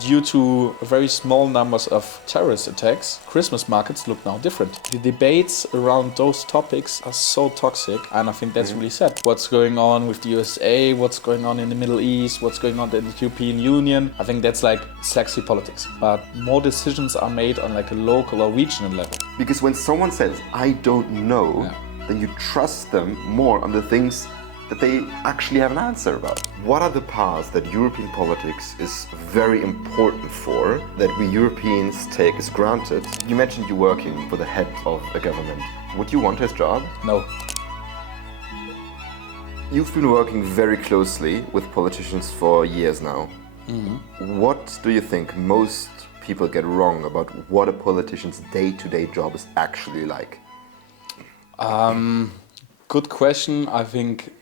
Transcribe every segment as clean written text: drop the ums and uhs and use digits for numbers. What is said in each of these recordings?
Due to very small numbers of terrorist attacks, Christmas markets look now different. The debates around those topics are so toxic, and I think that's really sad. What's going on with the USA, what's going on in the Middle East, what's going on in the European Union, I think that's like sexy politics. But more decisions are made on like a local or regional level. Because when someone says, I don't know, then you trust them more on the things that they actually have an answer about. What are the paths that European politics is very important for, that we Europeans take as granted? You mentioned you're working for the head of a government. Would you want his job? No. You've been working very closely with politicians for years now. What do you think most people get wrong about what a politician's day-to-day job is actually like? Good question. I think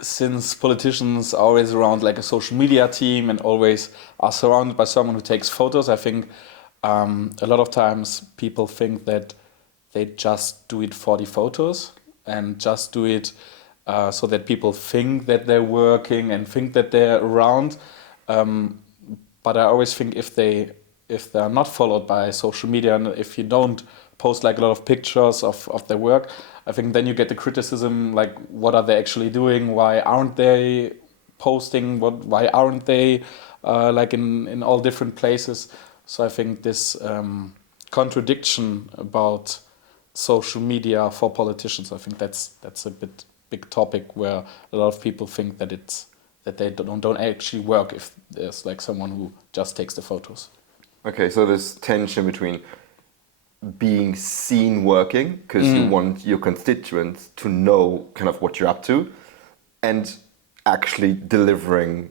since politicians are always around like a social media team and always are surrounded by someone who takes photos, I think a lot of times people think that they just do it for the photos and just do it so that people think that they're working and think that they're around. But I always think if they are not followed by social media and if you don't post like a lot of pictures of their work, I think then you get the criticism like, what are they actually doing? Why aren't they posting? Why aren't they like in all different places? So I think this contradiction about social media for politicians, I think that's a big topic where a lot of people think that they don't actually work if there's like someone who just takes the photos. Okay, so there's tension between being seen working, because you want your constituents to know kind of what you're up to, and actually delivering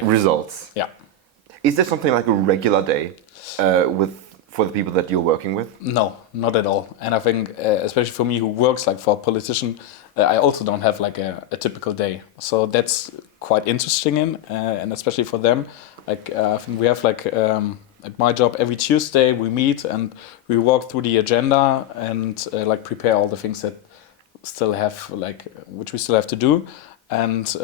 results. Yeah. Is there something like a regular day for the people that you're working with? No, not at all. And I think, especially for me who works like for a politician, I also don't have like a typical day. So that's quite interesting and especially for them. Like I think we have like at my job every Tuesday we meet and we walk through the agenda and like prepare all the things that still have which we still have to do, and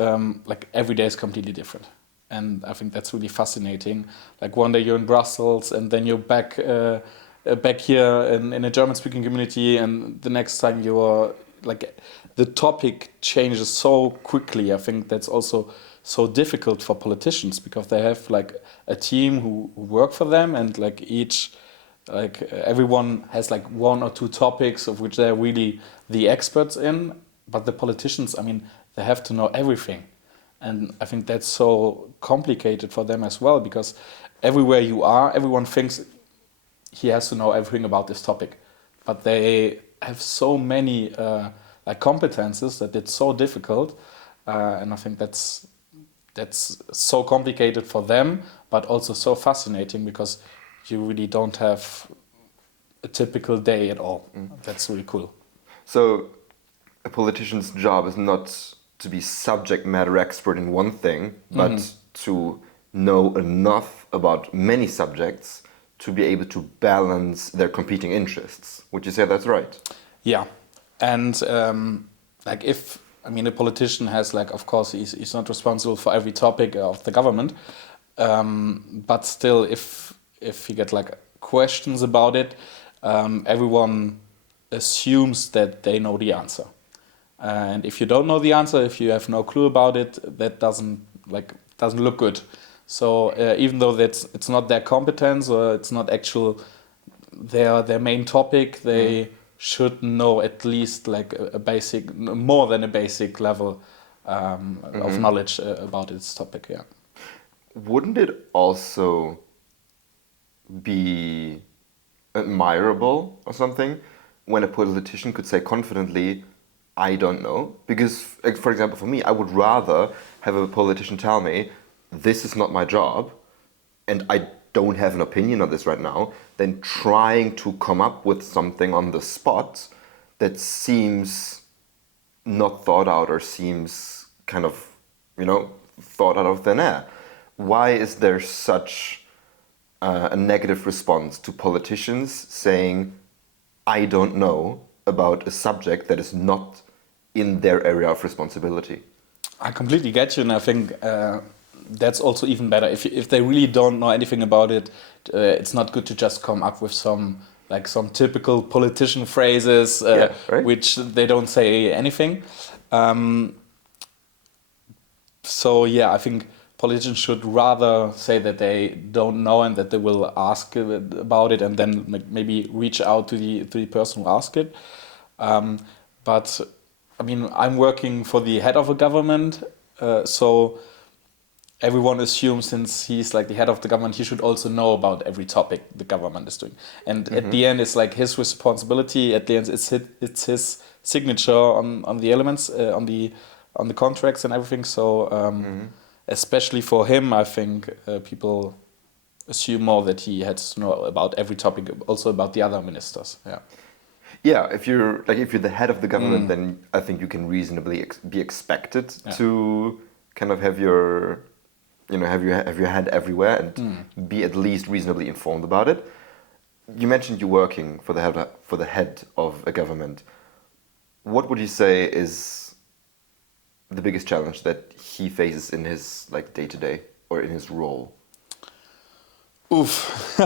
like every day is completely different. And I think that's really fascinating. Like one day you're in Brussels and then you're back here in a German-speaking community, and the next time you're like the topic changes so quickly. I think that's also so difficult for politicians because they have like a team who work for them, and like everyone has like one or two topics of which they're really the experts in. But the politicians, I mean, they have to know everything. And I think that's so complicated for them as well, because everywhere you are, everyone thinks he has to know everything about this topic. But they have so many like competences that it's so difficult. And I think that's so complicated for them, but also so fascinating because you really don't have a typical day at all. That's really cool. So a politician's job is not to be subject matter expert in one thing, but to know enough about many subjects to be able to balance their competing interests. Would you say that's right? Yeah. And like a politician has like, of course, he's not responsible for every topic of the government, but still, if you get like questions about it, everyone assumes that they know the answer. And if you don't know the answer, if you have no clue about it, that doesn't look good. So even though it's not their competence or it's not their main topic, they should know at least like a basic, more than a basic level of knowledge about this topic. Yeah. Wouldn't it also be admirable or something when a politician could say confidently, I don't know? Because, for example, for me, I would rather have a politician tell me, this is not my job, and I don't have an opinion on this right now, than trying to come up with something on the spot that seems not thought out or seems kind of, thought out of thin air. Why is there such a negative response to politicians saying, I don't know about a subject that is not in their area of responsibility? I completely get you, and I think that's also even better. If they really don't know anything about it, it's not good to just come up with some typical politician phrases, right. which they don't say anything. So yeah, I think politicians should rather say that they don't know and that they will ask about it, and then maybe reach out to the person who asked it. But I mean, I'm working for the head of a government, so everyone assumes since he's like the head of the government, he should also know about every topic the government is doing. And at the end, it's like his responsibility. At the end, it's his signature on the elements, on the contracts and everything. So especially for him, I think people assume more that he has to know about every topic, also about the other ministers. Yeah. Yeah, if you're the head of the government, then I think you can reasonably be expected to kind of have your hand everywhere and be at least reasonably informed about it. You mentioned you're working for the head of a government. What would you say is the biggest challenge that he faces in his day-to-day or in his role? Oof,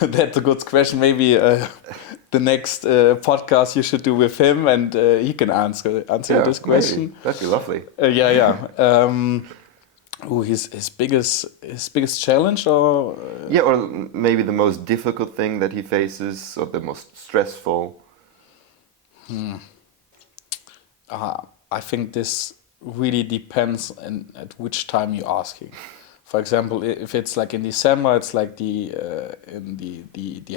that's a good question. Maybe the next podcast you should do with him, and he can answer this question. Maybe. That'd be lovely. His biggest challenge, or or maybe the most difficult thing that he faces, or the most stressful. I think this really depends at which time you're asking. For example, if it's like in December, it's like the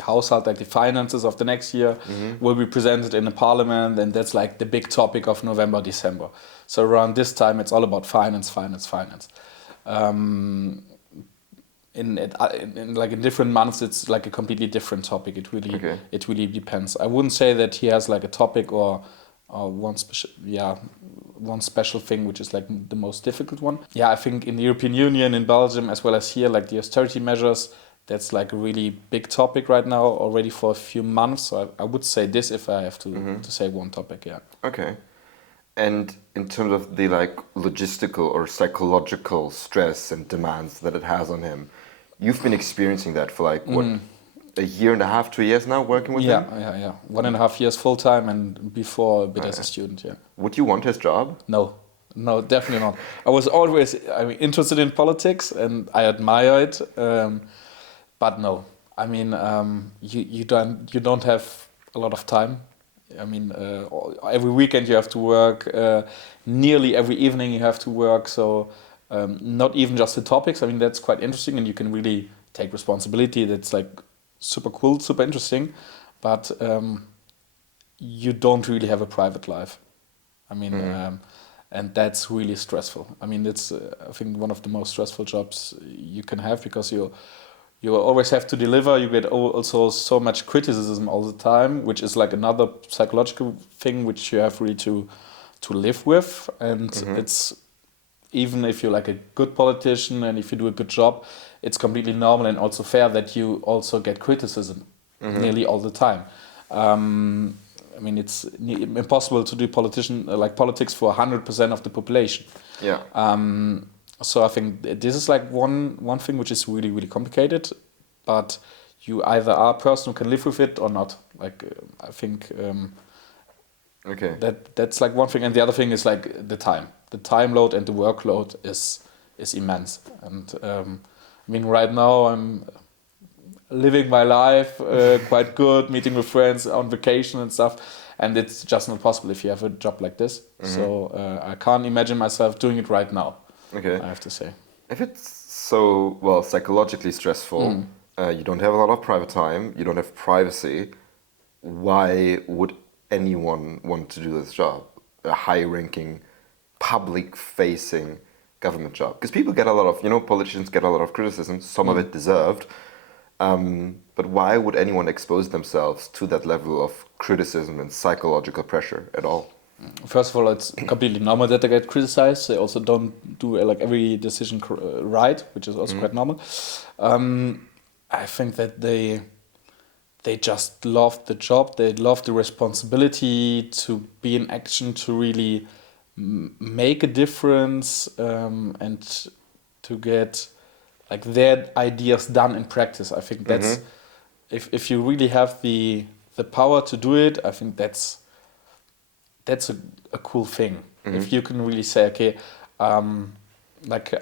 household, like the finances of the next year will be presented in the parliament, and that's like the big topic of November, December. So around this time, it's all about finance. In different months, it's like a completely different topic. It really depends. I wouldn't say that he has like a topic or one special thing which is like the most difficult one. I think in the European Union, in Belgium, as well as here, like the austerity measures, that's like a really big topic right now already for a few months. So I would say this if I have to say one topic. Okay. And in terms of the logistical or psychological stress and demands that it has on him, you've been experiencing that for a year and a half, 2 years now working with him? Yeah. 1.5 years full time, and before a bit as a student. Would you want his job? No, definitely not. I was always interested in politics and I admire it, but no. I mean, you don't have a lot of time. I mean, every weekend you have to work. Nearly every evening you have to work. So not even just the topics. I mean, that's quite interesting, and you can really take responsibility. That's like super cool, super interesting, but you don't really have a private life. I mean, and that's really stressful. I mean, it's I think one of the most stressful jobs you can have, because you always have to deliver. You get also so much criticism all the time, which is like another psychological thing which you have really to live with. And it's, even if you're like a good politician and if you do a good job, it's completely normal and also fair that you also get criticism nearly all the time. I mean, it's impossible to do politics for 100% of the population. Yeah. So I think this is like one thing which is really, really complicated, but you either are a person who can live with it or not. Like I think that's like one thing, and the other thing is like the time load and the workload is immense. And I mean, right now I'm living my life quite good, meeting with friends on vacation and stuff, and it's just not possible if you have a job like this. So I can't imagine myself doing it right now. Okay. I have to say. If it's so psychologically stressful, you don't have a lot of private time, you don't have privacy, why would anyone want to do this job? A high-ranking, public-facing government job? Because people get a lot of, politicians get a lot of criticism, some of it deserved, but why would anyone expose themselves to that level of criticism and psychological pressure at all? First of all, it's completely normal that they get criticized. They also don't do every decision right, which is also quite normal. I think that they just love the job. They love the responsibility to be in action, to really make a difference, and to get like their ideas done in practice. I think that's if you really have the power to do it, I think that's a cool thing. If you can really say, okay, like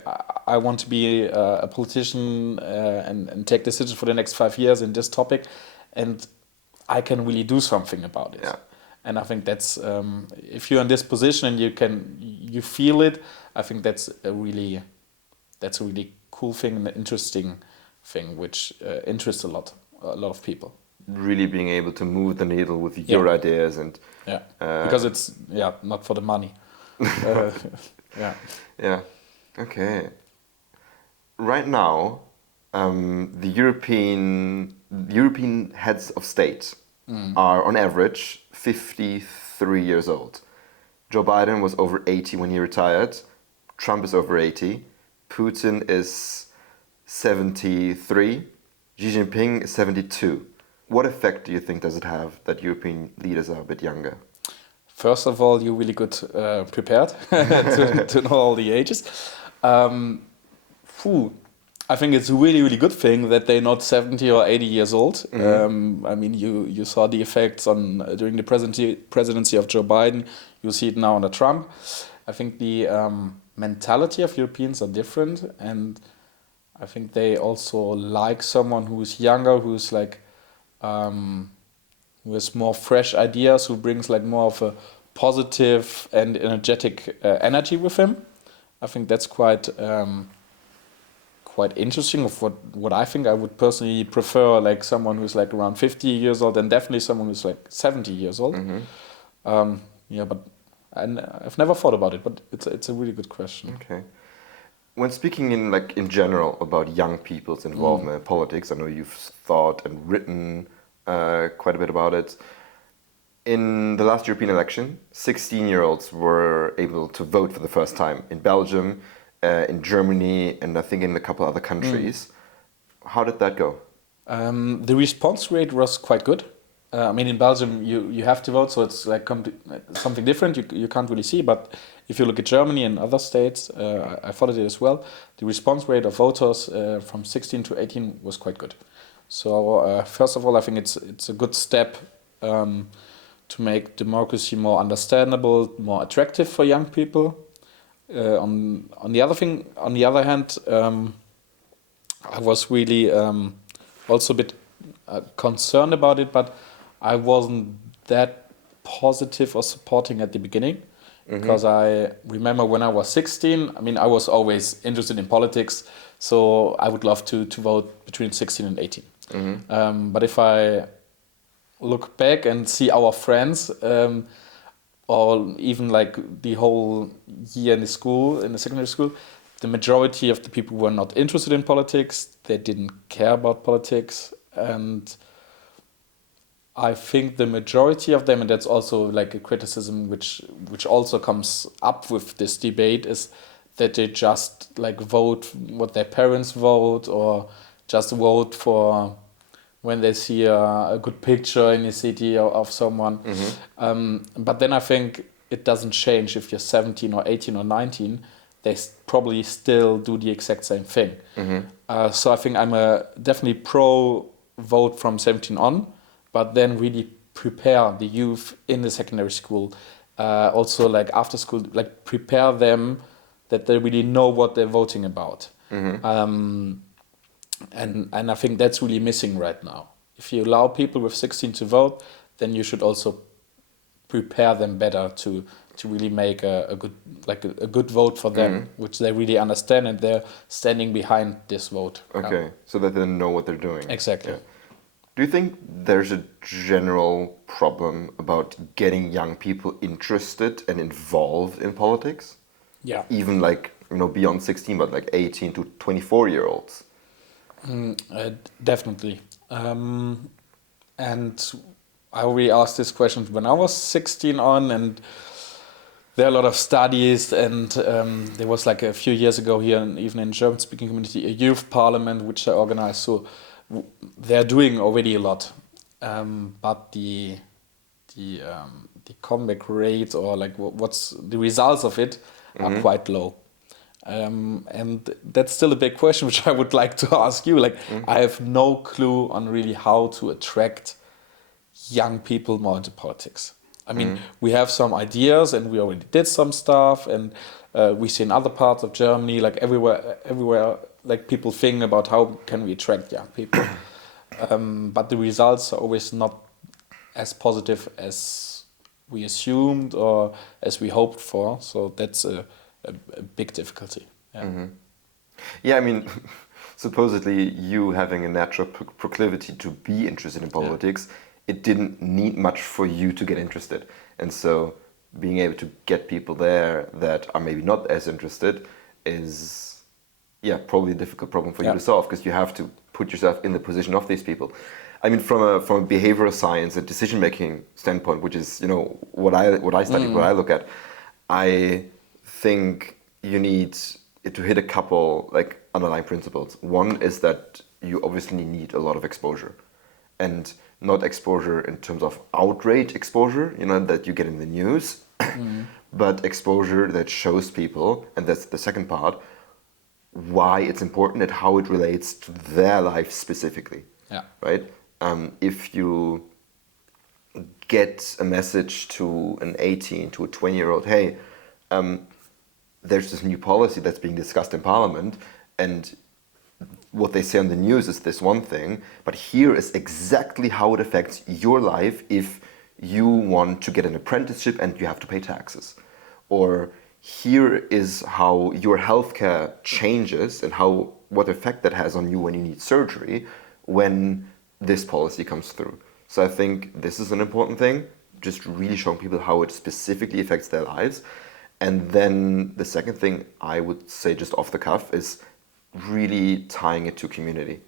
I want to be a politician and take decisions for the next 5 years in this topic, and I can really do something about it. Yeah. And I think that's if you're in this position and you feel it, I think that's a really cool thing and an interesting thing, which interests a lot of people. Really being able to move the needle with your ideas and because it's not for the money. Yeah. Okay. Right now, the European heads of state are on average 53 years old. Joe Biden was over 80 when he retired. Trump is over 80. Putin is 73. Xi Jinping is 72. What effect do you think does it have that European leaders are a bit younger? First of all, you're really good prepared to know all the ages. I think it's a really, really good thing that they're not 70 or 80 years old. I mean, you saw the effects during the presidency of Joe Biden. You see it now under Trump. I think the mentality of Europeans are different, and I think they also like someone who's younger, who's like who has more fresh ideas, who brings like more of a positive and energetic energy with him. I think that's quite interesting. Of what I think I would personally prefer, like someone who's like around 50 years old, and definitely someone who's like 70 years old. But I've never thought about it, but it's a really good question. Okay. When speaking in general about young people's involvement in politics, I know you've thought and written quite a bit about it. In the last European election, 16-year-olds were able to vote for the first time in Belgium, in Germany, and I think in a couple other countries. How did that go? The response rate was quite good. I mean, in Belgium, you have to vote, so it's like something different. You can't really see, but if you look at Germany and other states, I followed it as well. The response rate of voters from 16 to 18 was quite good. So first of all, I think it's a good step to make democracy more understandable, more attractive for young people. On the other hand, I was really also a bit concerned about it, but I wasn't that positive or supporting at the beginning, because I remember when I was 16, I mean, I was always interested in politics, so I would love to vote between 16 and 18. But if I look back and see our friends, or even like the whole year in the secondary school, the majority of the people were not interested in politics. They didn't care about politics, and I think the majority of them, and that's also like a criticism which also comes up with this debate, is that they just like vote what their parents vote, or just vote for when they see a good picture in the city of someone. But then I think it doesn't change if you're 17 or 18 or 19. They probably still do the exact same thing. So I think I'm definitely pro vote from 17 on, but then really prepare the youth in the secondary school. Also like after school, like prepare them that they really know what they're voting about. And I think that's really missing right now. If you allow people with 16 to vote, then you should also prepare them better to really make a good vote for them, which they really understand, and they're standing behind this vote. Okay, so that they know what they're doing. Exactly. Yeah. Do you think there's a general problem about getting young people interested and involved in politics? Yeah. Even like, beyond 16, but like 18 to 24-year-olds? Definitely. And I already asked this question when I was 16 on, and there are a lot of studies, and there was like a few years ago here, even in German-speaking community, a youth parliament which I organized. So they're doing already a lot, but the comeback rate, or like what's the results of it, are quite low. And that's still a big question, which I would like to ask you. Like, I have no clue on really how to attract young people more into politics. I mean, we have some ideas, and we already did some stuff, and we see in other parts of Germany, like everywhere, like people think about how can we attract young people. But the results are always not as positive as we assumed or as we hoped for. So that's a big difficulty. Yeah. Yeah, I mean, supposedly you having a natural proclivity to be interested in politics, it didn't need much for you to get interested. And so being able to get people there that are maybe not as interested is, yeah, probably a difficult problem for you to solve, because you have to put yourself in the position of these people. I mean, from a behavioral science and decision making standpoint, which is, you know, what I study, what I look at, I think you need to hit a couple like underlying principles. One is that you obviously need a lot of exposure, and not exposure in terms of outrage exposure, you know, that you get in the news, but exposure that shows people, and that's the second part, why it's important and how it relates to their life specifically. Yeah. Right? If you get a message to an 18, to a 20-year-old, hey, there's this new policy that's being discussed in Parliament, and what they say on the news is this one thing, but here is exactly how it affects your life if you want to get an apprenticeship and you have to pay taxes. Or here is how your healthcare changes and what effect that has on you when you need surgery when this policy comes through. So I think this is an important thing, just really showing people how it specifically affects their lives. And then the second thing I would say just off the cuff is really tying it to community.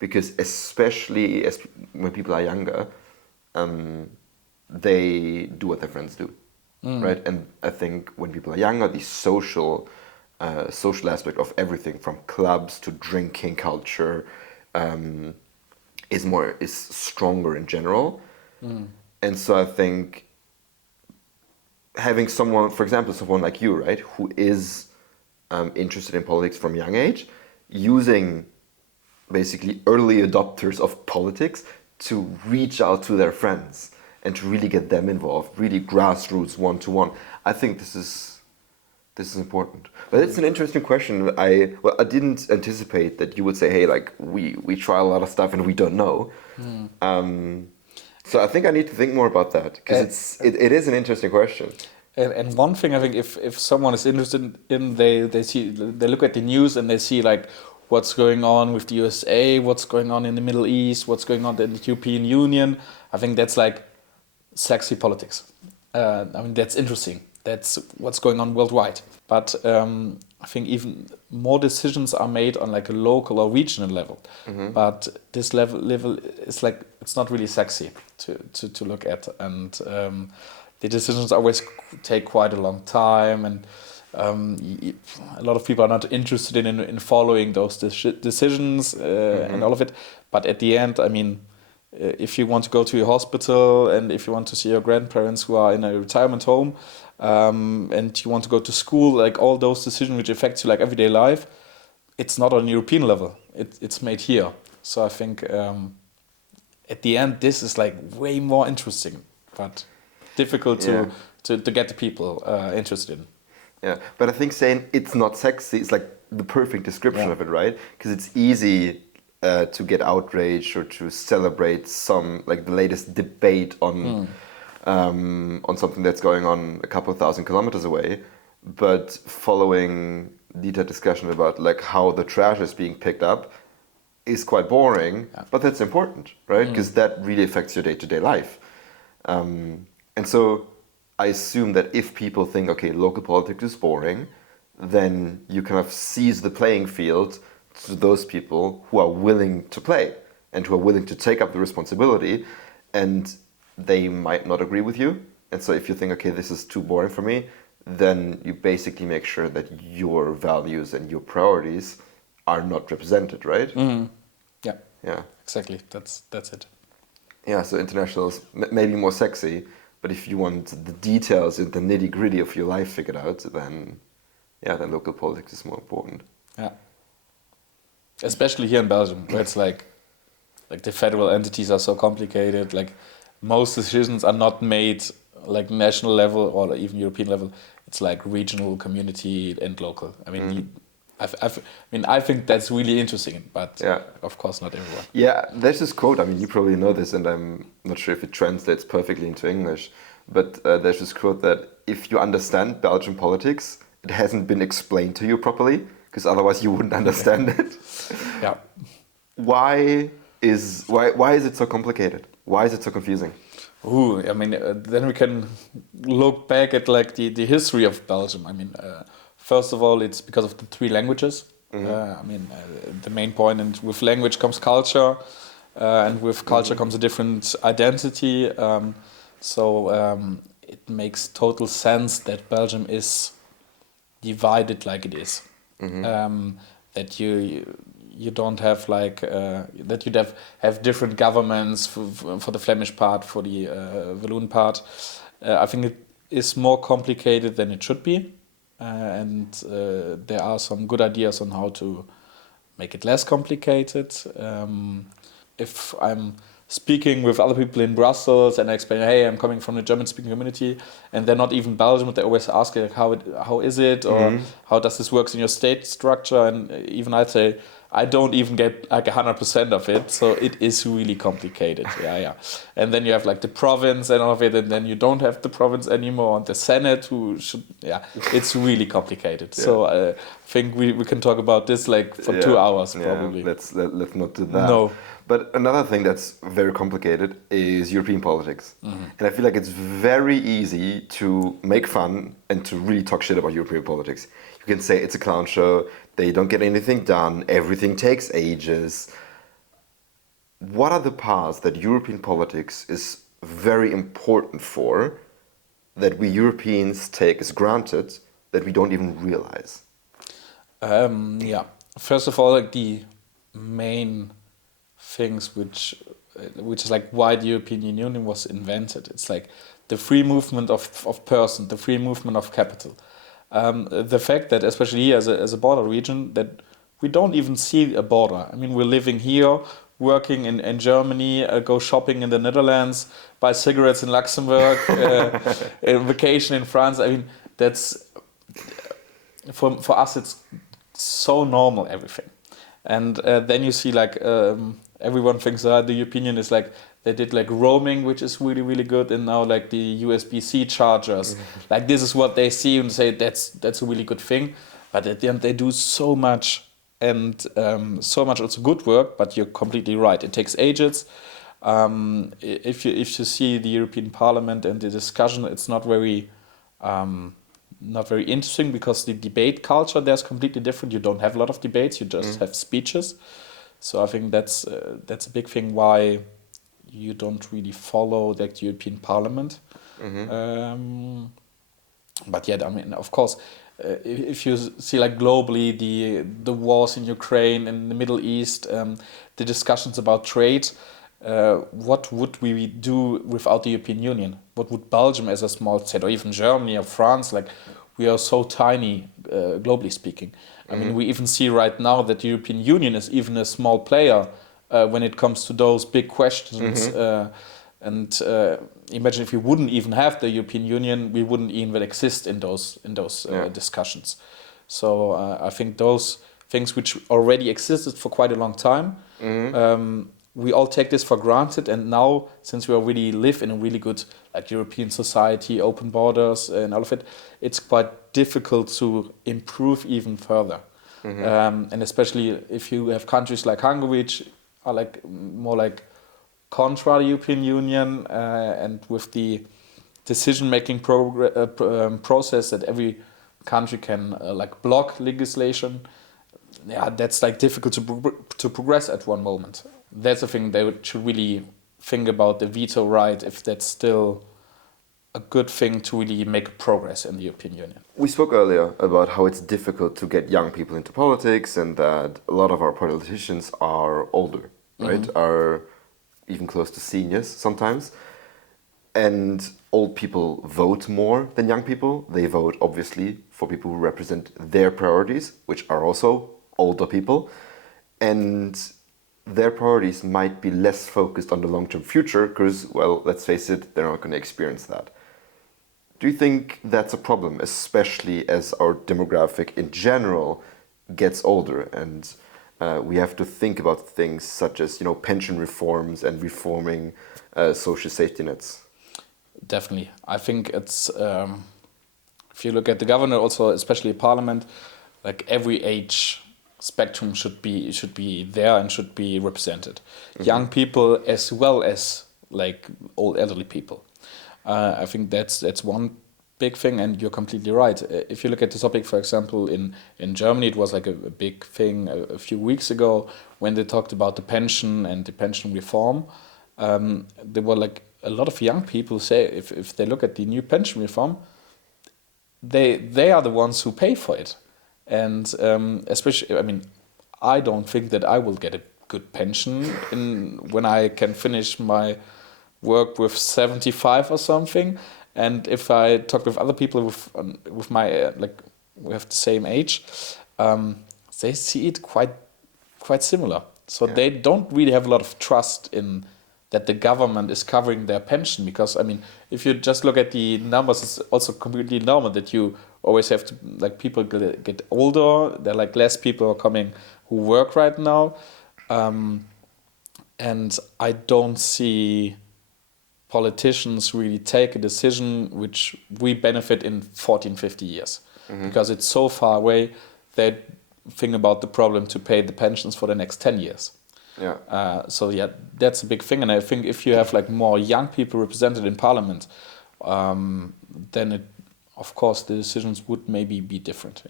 Because especially when people are younger, they do what their friends do, right? And I think when people are younger, the social aspect of everything from clubs to drinking culture is stronger in general. And so I think having someone, for example, someone like you, right, who is interested in politics from a young age, using basically early adopters of politics to reach out to their friends and to really get them involved, really grassroots, one-to-one. I think this is important. But it's an interesting question. I didn't anticipate that you would say, hey, like we try a lot of stuff and we don't know. So I think I need to think more about that, because it is an interesting question. And one thing I think, if someone is interested in, they look at the news and they see like what's going on with the USA, what's going on in the Middle East, what's going on in the European Union. I think that's like sexy politics. I mean, that's interesting. That's what's going on worldwide. But I think even more decisions are made on like a local or regional level. But this level is like, it's not really sexy to look at. And the decisions always take quite a long time, and a lot of people are not interested in following those decisions and all of it. But at the end, I mean, if you want to go to your hospital and if you want to see your grandparents who are in a retirement home, and you want to go to school, like all those decisions which affect you like everyday life, it's not on European level. It's made here. So I think at the end, this is like way more interesting, but difficult to get the people interested in. Yeah, but I think saying it's not sexy is like the perfect description of it, right? Because it's easy to get outraged or to celebrate some, like the latest debate on something that's going on a couple of thousand kilometers away, but following detailed discussion about like how the trash is being picked up is quite boring, but that's important, right? Because that really affects your day-to-day life. And so I assume that if people think, okay, local politics is boring, then you kind of seize the playing field to those people who are willing to play and who are willing to take up the responsibility, and they might not agree with you. And so if you think, okay, this is too boring for me, then you basically make sure that your values and your priorities are not represented, right? Yeah, exactly. That's it. Yeah, so international is maybe more sexy, but if you want the details and the nitty-gritty of your life figured out, then yeah, then local politics is more important. Yeah. Especially here in Belgium, where it's like the federal entities are so complicated. Like most decisions are not made like national level or even European level. It's like regional, community, and local. I mean, I think that's really interesting, but Yeah. of course not everyone. Yeah, there's this quote, I mean, you probably know this, and I'm not sure if it translates perfectly into English, but there's this quote that if you understand Belgian politics, it hasn't been explained to you properly, because otherwise you wouldn't understand it. Yeah. Why is it so complicated? Why is it so confusing? Ooh, I mean, then we can look back at like the history of Belgium. I mean, first of all, it's because of the three languages. I mean, the main point, and with language comes culture, and with culture comes a different identity. It makes total sense that Belgium is divided like it is. That you don't have like that you'd have different governments for the Flemish part, for the Walloon part. I think it is more complicated than it should be, and there are some good ideas on how to make it less complicated. If I'm speaking with other people in Brussels and I explain, hey, I'm coming from the German-speaking community, and they're not even Belgian, but they always ask like, how is it, or how does this work in your state structure, and even I'd say, I don't even get like 100% of it, so it is really complicated. Yeah. And then you have like the province and all of it, and then you don't have the province anymore, and the Senate who should, it's really complicated. Yeah. So I think we can talk about this like for 2 hours probably. Yeah, let's not do that. No. But another thing that's very complicated is European politics. And I feel like it's very easy to make fun and to really talk shit about European politics. You can say it's a clown show, they don't get anything done, everything takes ages. What are the paths that European politics is very important for, that we Europeans take as granted, that we don't even realize? First of all, like the main things which is like why the European Union was invented. It's like the free movement of person, the free movement of capital. The fact that, especially here as a border region, that we don't even see a border. I mean, we're living here, working in Germany, go shopping in the Netherlands, buy cigarettes in Luxembourg, vacation in France. I mean, that's for us, it's so normal, everything. And then you see like everyone thinks the European Union is like, they did like roaming, which is really, really good, and now like the USB-C chargers. Like this is what they see and say that's a really good thing. But at the end they do so much, and so much also good work, but you're completely right. It takes ages. If you see the European Parliament and the discussion, it's not very interesting, because the debate culture there's completely different. You don't have a lot of debates, you just have speeches. So I think that's a big thing why you don't really follow the European Parliament. But yet, I mean, of course, if you see like globally the wars in Ukraine and the Middle East, the discussions about trade, what would we do without the European Union? What would Belgium as a small state, or even Germany or France, like we are so tiny globally speaking. I mean, we even see right now that the European Union is even a small player when it comes to those big questions. Imagine if we wouldn't even have the European Union, we wouldn't even exist in those discussions. So I think those things which already existed for quite a long time, we all take this for granted. And now, since we already live in a really good like European society, open borders and all of it, it's quite difficult to improve even further. And especially if you have countries like Hungary, which are like more like contra the European Union, and with the decision-making process that every country can like block legislation, that's like difficult to progress at one moment. That's the thing they should really think about, the veto right, if that's still a good thing to really make progress in the European Union. We spoke earlier about how it's difficult to get young people into politics, and that a lot of our politicians are older, right? Are even close to seniors sometimes. And old people vote more than young people. They vote, obviously, for people who represent their priorities, which are also older people. And their priorities might be less focused on the long-term future because, well, let's face it, they're not going to experience that. Do you think that's a problem, especially as our demographic in general gets older and we have to think about things such as, pension reforms and reforming social safety nets? Definitely. I think it's, if you look at the government, also especially parliament, like every age spectrum should be there and should be represented. Mm-hmm. Young people as well as like old elderly people. I think that's one big thing, and you're completely right. If you look at the topic, for example, in Germany, it was like a big thing a few weeks ago when they talked about the pension and the pension reform. There were like a lot of young people say if they look at the new pension reform, they are the ones who pay for it. And especially, I mean, I don't think that I will get a good pension when I can finish my work with 75 or something. And if I talk with other people with my we have the same age, they see it quite similar. So they don't really have a lot of trust in that the government is covering their pension, because I mean, if you just look at the numbers, it's also completely normal that you always have to, like, people get older. There are like less people coming who work right now, and I don't see politicians really take a decision which we benefit in 14, 50 years, because it's so far away. They think about the problem to pay the pensions for the next 10 years. Yeah. So that's a big thing, and I think if you have like more young people represented in parliament, then of course the decisions would maybe be different.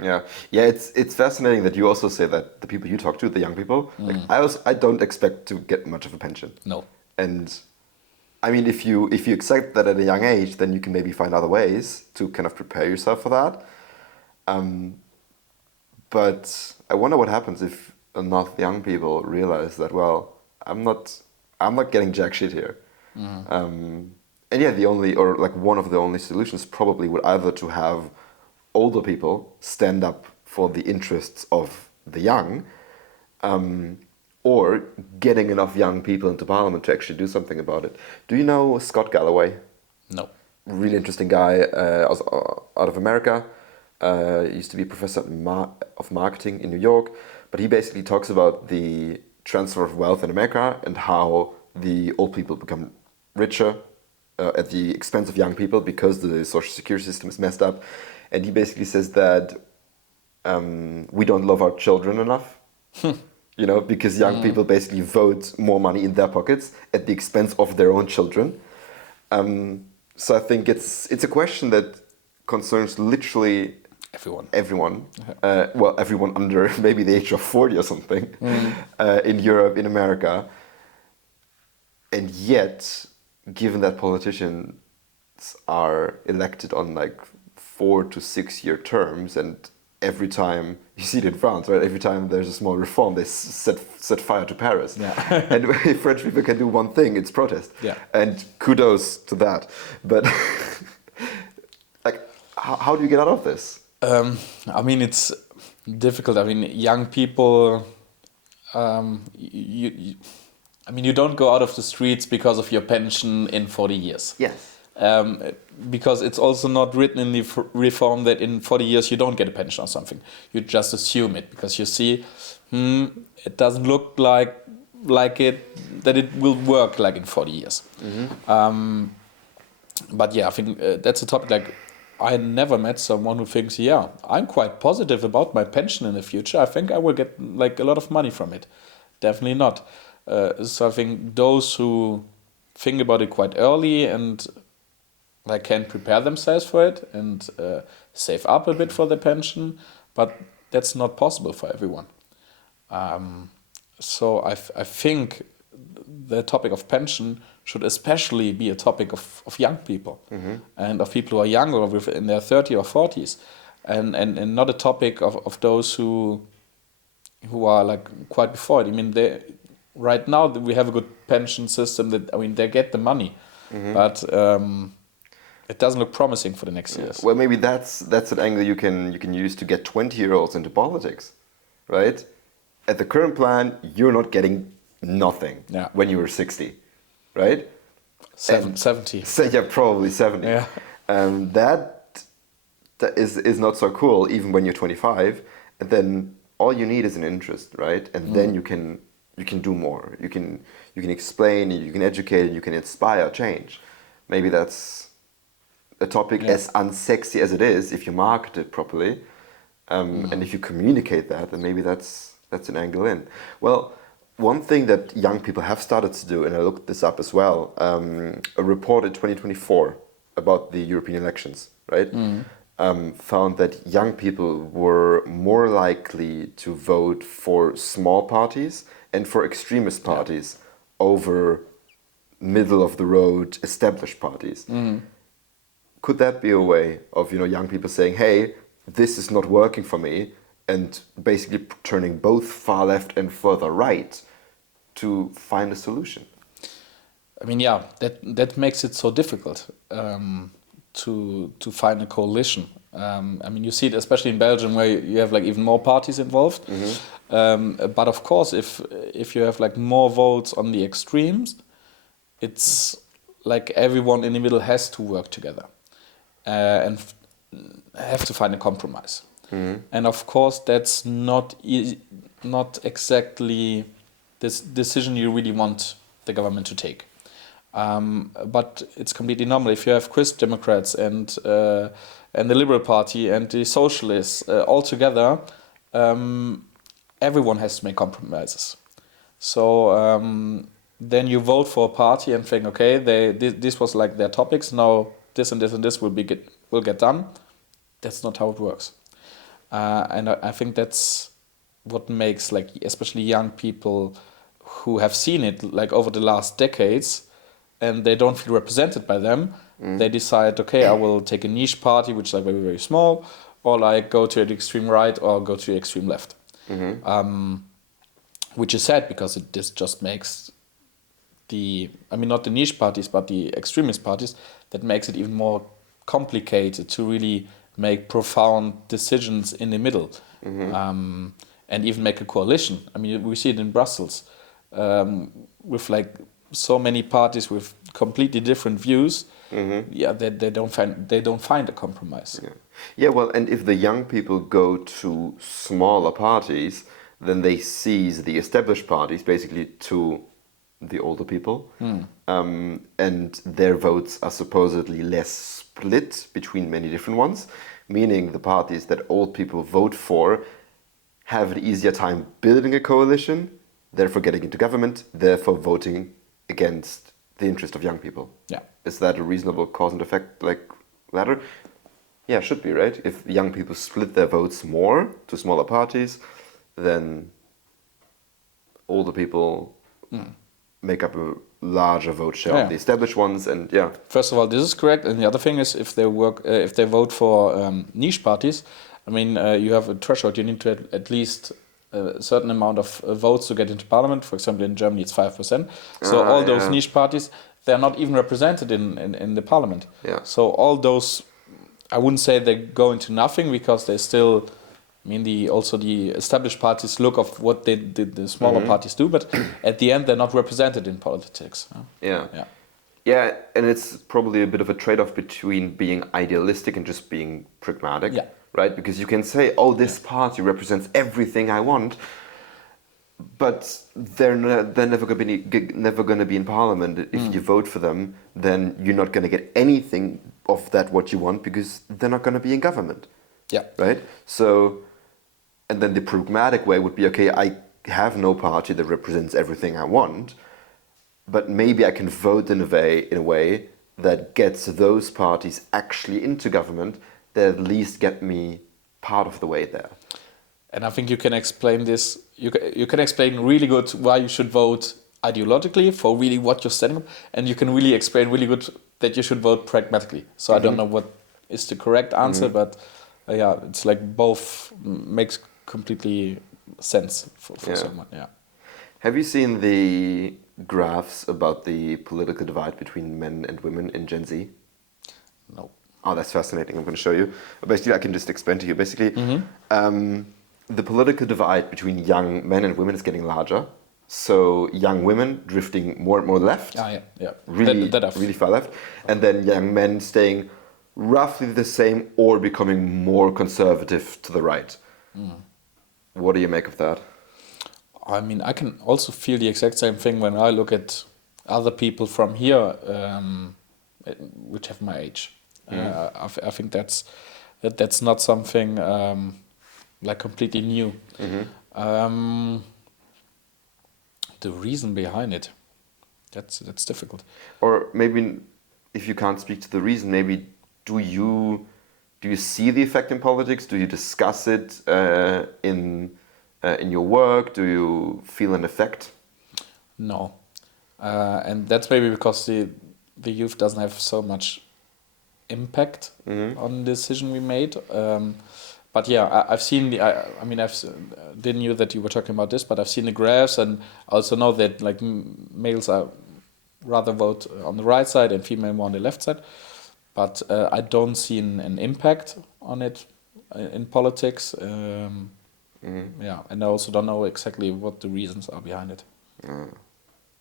Yeah. It's fascinating that you also say that the people you talk to, the young people, like I don't expect to get much of a pension. No. And I mean, if you accept that at a young age, then you can maybe find other ways to kind of prepare yourself for that. But I wonder what happens if enough young people realize that, well, I'm not getting jack shit here. And one of the only solutions probably would either to have older people stand up for the interests of the young, or getting enough young people into parliament to actually do something about it. Do you know Scott Galloway? No. Really interesting guy, out of America. He used to be a professor of marketing in New York, but he basically talks about the transfer of wealth in America and how the old people become richer at the expense of young people because the social security system is messed up. And he basically says that we don't love our children enough, because young people basically vote more money in their pockets at the expense of their own children. So I think it's a question that concerns literally everyone. Everyone under maybe the age of 40 or something, in Europe, in America. And yet, given that politicians are elected on like 4 to 6 year terms, and every time, you see it in France, right? Every time there's a small reform, they set fire to Paris. Yeah. And if French people can do one thing, it's protest. Yeah. And kudos to that. But like, how do you get out of this? I mean, it's difficult. I mean, young people, you don't go out of the streets because of your pension in 40 years. Yes. Because it's also not written in the reform that in 40 years you don't get a pension or something. You just assume it because you see, it doesn't look like that it will work like in 40 years. But yeah, I think that's a topic. Like, I never met someone who thinks, I'm quite positive about my pension in the future. I think I will get like a lot of money from it. Definitely not. So I think those who think about it quite early and like can prepare themselves for it and save up a bit for the pension, but that's not possible for everyone. So I think the topic of pension should especially be a topic of young people, and of people who are younger, in their 30s or 40s, and not a topic of those who are like quite before it. I mean, right now we have a good pension system that, I mean, they get the money. but it doesn't look promising for the next years. Well, maybe that's an angle you can use to get 20-year-olds into politics, right? At the current plan, you're not getting nothing when you were 60, right? 70. Yeah, probably 70. Yeah. That is not so cool, even when you're 25. And then all you need is an interest, right? And then you can do more. You can explain, you can educate, you can inspire change. Maybe that's a topic as unsexy as it is if you market it properly, and if you communicate that, then maybe that's an angle in. Well, one thing that young people have started to do, and I looked this up as well, a report in 2024 about the European elections, right? Found that young people were more likely to vote for small parties and for extremist parties over middle of the road established parties. Could that be a way of young people saying, hey, this is not working for me, and basically turning both far left and further right to find a solution? I mean, that makes it so difficult to find a coalition. I mean, you see it especially in Belgium, where you have like even more parties involved. But of course, if you have like more votes on the extremes, it's like everyone in the middle has to work together and have to find a compromise. And of course, that's not exactly this decision you really want the government to take. But it's completely normal if you have Christ Democrats and the Liberal Party and the Socialists all together. Everyone has to make compromises. So then you vote for a party and think, okay, this was like their topics. Now this and this and this will get done. That's not how it works. And I think that's what makes like especially young people who have seen it like over the last decades, and they don't feel represented by them. They decide, okay, I will take a niche party which is like very, very small, or like go to the extreme right or go to the extreme left. Which is sad because this just makes not the niche parties, but the extremist parties, that makes it even more complicated to really make profound decisions in the middle, and even make a coalition. I mean, we see it in Brussels with like so many parties with completely different views. They don't find a compromise. Well, and if the young people go to smaller parties, then they seize the established parties basically to the older people, and their votes are supposedly less split between many different ones, meaning the parties that old people vote for have an easier time building a coalition, therefore getting into government, therefore voting against the interest of young people. Is that a reasonable cause and effect like ladder? Yeah, should be, right? If young people split their votes more to smaller parties, then older people make up a larger vote share of the established ones, and First of all, this is correct, and the other thing is if they vote for niche parties, I mean, you have a threshold. You need to at least a certain amount of votes to get into parliament. For example, in Germany, it's 5%. So all those niche parties, they're not even represented in the parliament. So all those, I wouldn't say they go into nothing, because they still, I mean, the established parties look of what the smaller parties do, but at the end they're not represented in politics. Yeah, and it's probably a bit of a trade-off between being idealistic and just being pragmatic, right? Because you can say, oh, this party represents everything I want, but they're never going to be in parliament. If you vote for them, then you're not going to get anything of that what you want, because they're not going to be in government. Right? So, and then the pragmatic way would be, okay, I have no party that represents everything I want, but maybe I can vote in a way that gets those parties actually into government, that at least get me part of the way there. And I think you can explain this. You can explain really good why you should vote ideologically for really what you're standing up, and you can really explain really good that you should vote pragmatically. So I don't know what is the correct answer, but it's like both makes completely sense for someone. Have you seen the graphs about the political divide between men and women in Gen Z? No. Oh, that's fascinating. I'm going to show you. Basically, I can just explain to you. Basically, the political divide between young men and women is getting larger. So young women drifting more and more left. Ah, yeah. Really, That really far left. And then young men staying roughly the same or becoming more conservative to the right. What do you make of that? I mean, I can also feel the exact same thing when I look at other people from here, which have my age. I think that's not something like completely new. The reason behind it, that's difficult. Or maybe if you can't speak to the reason, maybe do you see the effect in politics? Do you discuss it in your work? Do you feel an effect? No, and that's maybe because the youth doesn't have so much impact on the decision we made. But yeah, I've seen I mean, didn't knew that you were talking about this, but I've seen the graphs, and I also know that like males are rather vote on the right side and female more on the left side. But I don't see an impact on it in politics. Yeah, and I also don't know exactly what the reasons are behind it.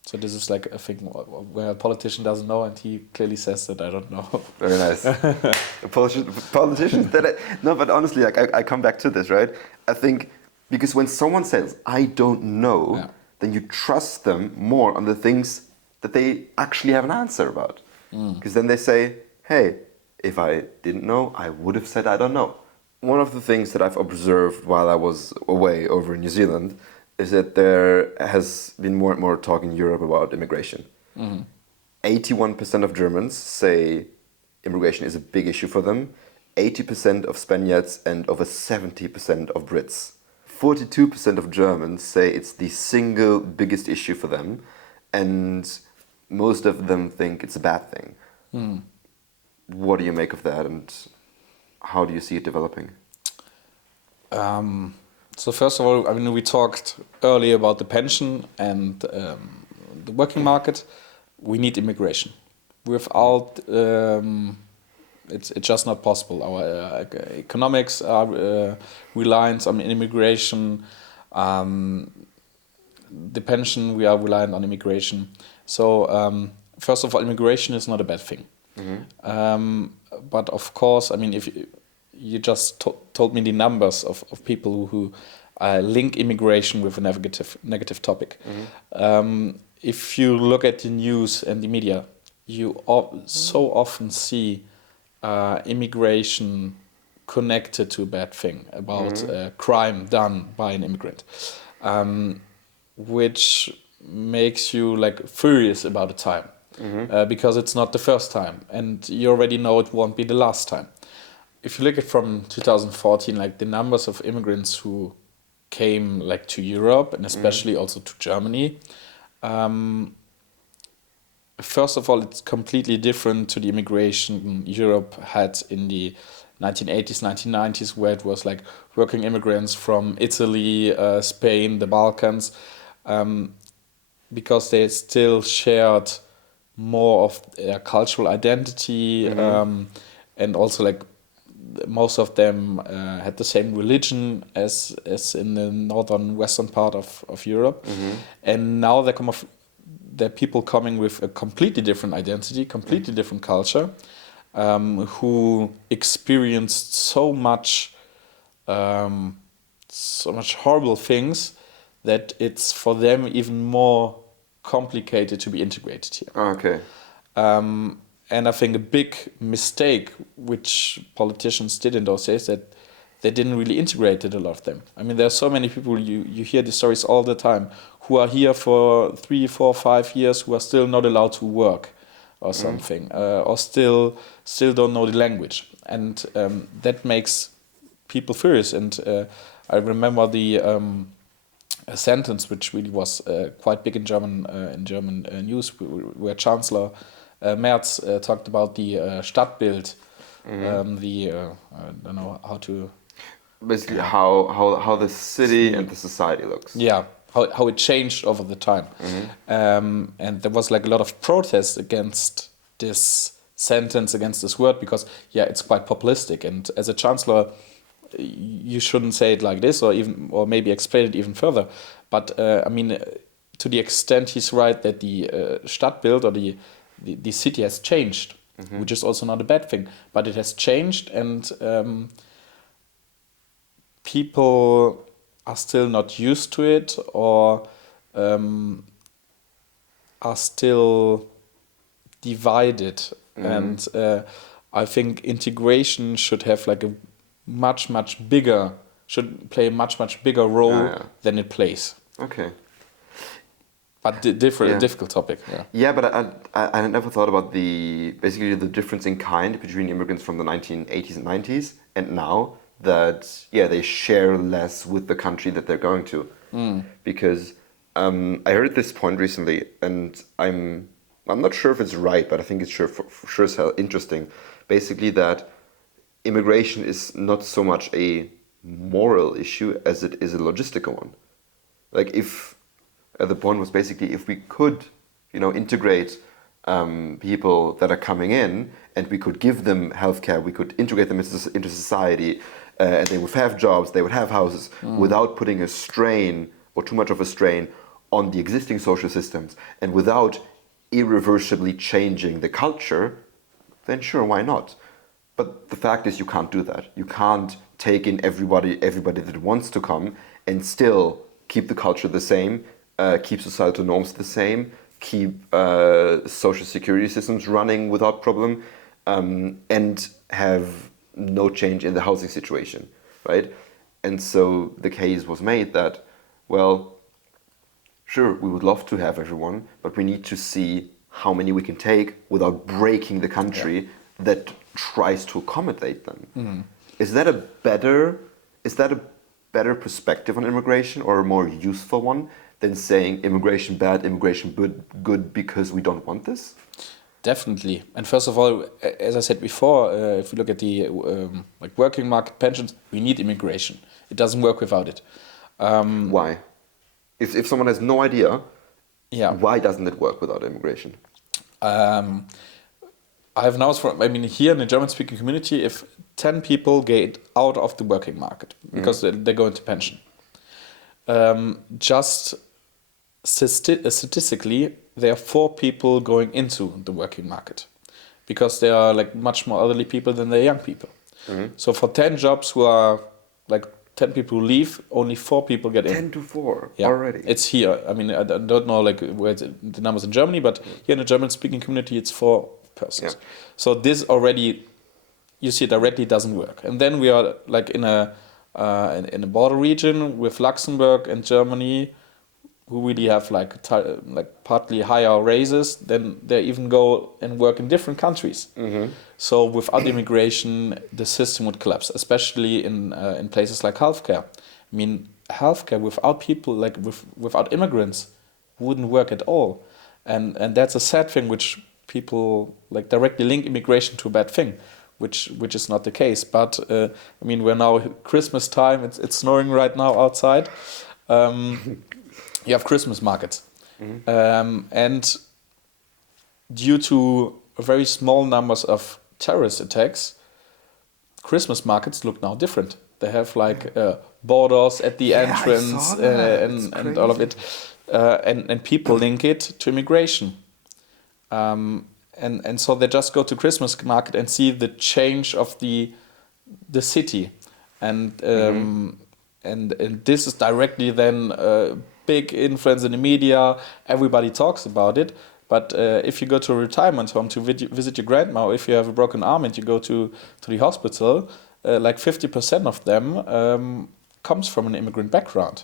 So this is like a thing where a politician doesn't know, and he clearly says that I don't know. Very nice. Politicians no, but honestly, like I come back to this, right? I think because when someone says I don't know, then you trust them more on the things that they actually have an answer about. Because then they say, hey, if I didn't know, I would have said I don't know. One of the things that I've observed while I was away over in New Zealand is that there has been more and more talk in Europe about immigration. 81% of Germans say immigration is a big issue for them, 80% of Spaniards, and over 70% of Brits. 42% of Germans say it's the single biggest issue for them, and most of them think it's a bad thing. What do you make of that, and how do you see it developing? So first of all, I mean, we talked earlier about the pension and the working market. We need immigration. Without, it's just not possible. Our economics are reliant on immigration. The pension, we are reliant on immigration. So first of all, immigration is not a bad thing. But of course, I mean, if you just told me the numbers of people who link immigration with a negative topic. If you look at the news and the media, you so often see immigration connected to a bad thing, about crime done by an immigrant, which makes you like furious about the time, because it's not the first time, and you already know it won't be the last time. If you look at from 2014, like the numbers of immigrants who came like to Europe and especially also to Germany, first of all, it's completely different to the immigration Europe had in the 1980s, 1990s, where it was like working immigrants from Italy, Spain, the Balkans, because they still shared more of their cultural identity, and also like most of them had the same religion as in the northern western part of Europe, and now they're people coming with a completely different identity, completely different culture, who experienced so much horrible things that it's for them even more complicated to be integrated here. Okay. And I think a big mistake which politicians did in those days, that they didn't really integrate a lot of them. I mean, there are so many people, you hear these stories all the time, who are here for 3, 4, 5 years, who are still not allowed to work or something, or still don't know the language. And that makes people furious. And I remember a sentence which really was quite big in German news, where Chancellor Merz talked about the Stadtbild, I don't know how to... Basically, how the city and the society looks. Yeah, how it changed over the time. And there was like a lot of protest against this sentence, against this word, because it's quite populistic. And as a chancellor, you shouldn't say it like this, or maybe explain it even further. But I mean, to the extent he's right that the Stadtbild or the city has changed, which is also not a bad thing, but it has changed, and people are still not used to it, or are still divided. And I think integration should have like a should play a much bigger role than it plays. Okay. But difficult topic. Yeah, but I never thought about basically the difference in kind between immigrants from the 1980s and 90s and now, that they share less with the country that they're going to. Because I heard this point recently, and I'm not sure if it's right, but I think it's sure as hell interesting. Basically, that immigration is not so much a moral issue as it is a logistical one. Like the point was basically, if we could, integrate people that are coming in, and we could give them healthcare, we could integrate them into society, and they would have jobs, they would have houses, without putting a strain or too much of a strain on the existing social systems, and without irreversibly changing the culture, then sure, why not? But the fact is, you can't do that. You can't take in everybody that wants to come and still keep the culture the same, keep societal norms the same, keep social security systems running without problem, and have no change in the housing situation, right? And so the case was made that, well, sure, we would love to have everyone, but we need to see how many we can take without breaking the country that tries to accommodate them. Is that a better perspective on immigration, or a more useful one than saying immigration bad, immigration good because we don't want this? Definitely. And first of all, as I said before, if we look at the working market, pensions, we need immigration. It doesn't work without it. Why? If someone has no idea, why doesn't it work without immigration? I have announced here in the German-speaking community, if 10 people get out of the working market because they go into pension, just statistically, there are 4 people going into the working market, because they are like much more elderly people than they're young people. So for 10 jobs who are like 10 people who leave, only 4 people get in. 10 to 4 already. It's here. I mean, I don't know like where the numbers in Germany, but here in the German-speaking community, it's 4 persons. So this already, you see, directly doesn't work. And then we are like in a border region with Luxembourg and Germany, who really have like partly higher raises. Then they even go and work in different countries. So without immigration, the system would collapse, especially in places like healthcare. I mean, healthcare without people, like without immigrants, wouldn't work at all. And that's a sad thing, which people like directly link immigration to a bad thing, which is not the case. But I mean, we're now Christmas time. It's snowing right now outside. You have Christmas markets, and due to very small numbers of terrorist attacks, Christmas markets look now different. They have like borders at the entrance and all of it, and people link it to immigration. And so they just go to Christmas market and see the change of the city, and this is directly then big influence in the media. Everybody talks about it. But if you go to a retirement home to visit your grandma, or if you have a broken arm and you go to the hospital, like 50% of them comes from an immigrant background.